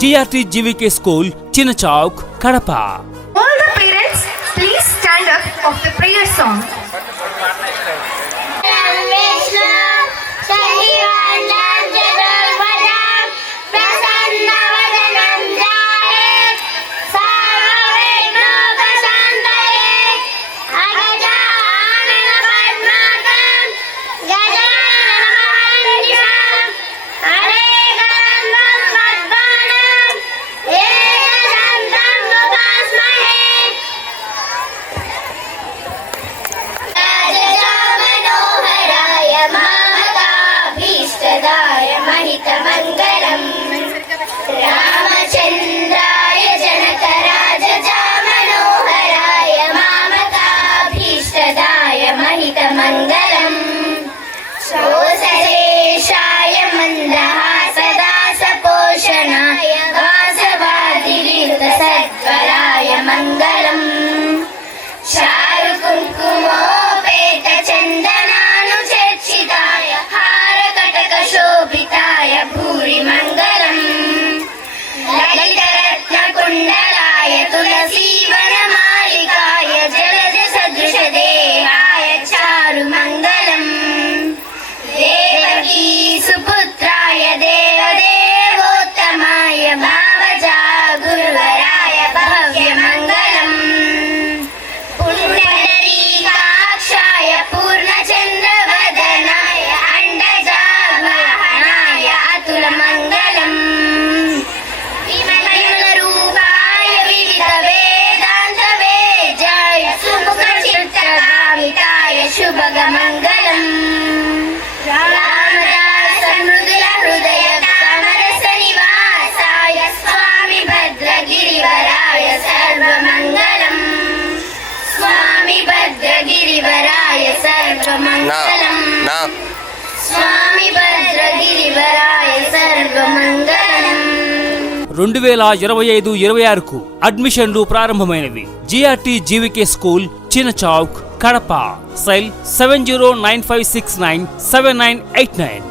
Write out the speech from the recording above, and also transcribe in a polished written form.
GRT GVK School, Chinachowk, Kadapa. All the parents, please stand up of the prayer song. रामचन्द्राय जनकराजजामनोहराय मामकाभीष्टदाय महितमङ्गलम् शोषदेशाय मन्दहासदासपोषणाय वासवादिविरुतसत्वराय मङ्गलम् चारुकुङ्कुमोपेतचन्दनानुचर्चिताय हारकटकशोभिताय भूरिमङ्गलम् ललितरत्नकुण्डलाय तुलसीवनमालिकाय जलजसदृशदेहाय चारुमङ्गलम् देवकी सुपुत्राय देवदेवोत्तमाय भावजा गुरुवराय भव्यमङ्गलम् पुण्डरीकाक्षाय पूर्णचन्द्रवदनाय अण्डजावाहनाय अतुलमङ्गलम् विमलरूपाय विविधवेदान्तवेद्याय सुमुखचित्तकामिताय शुभगमङ्गलम् रामदासमृदुलहृदय कामरसनिवासाय स्वामी भद्रगिरिवराय सर्वमङ्गलम् स्वामी भद्रगिरिवराय सर्वमङ्गलम् स्वामी भद्रगिरिवराय सर्वमङ्गलम् 2025-26కు అడ్మిషన్లు ప్రారంభమైనవి. GRT GVK School, Chinachowk, Kadapa. Cell 7095697989.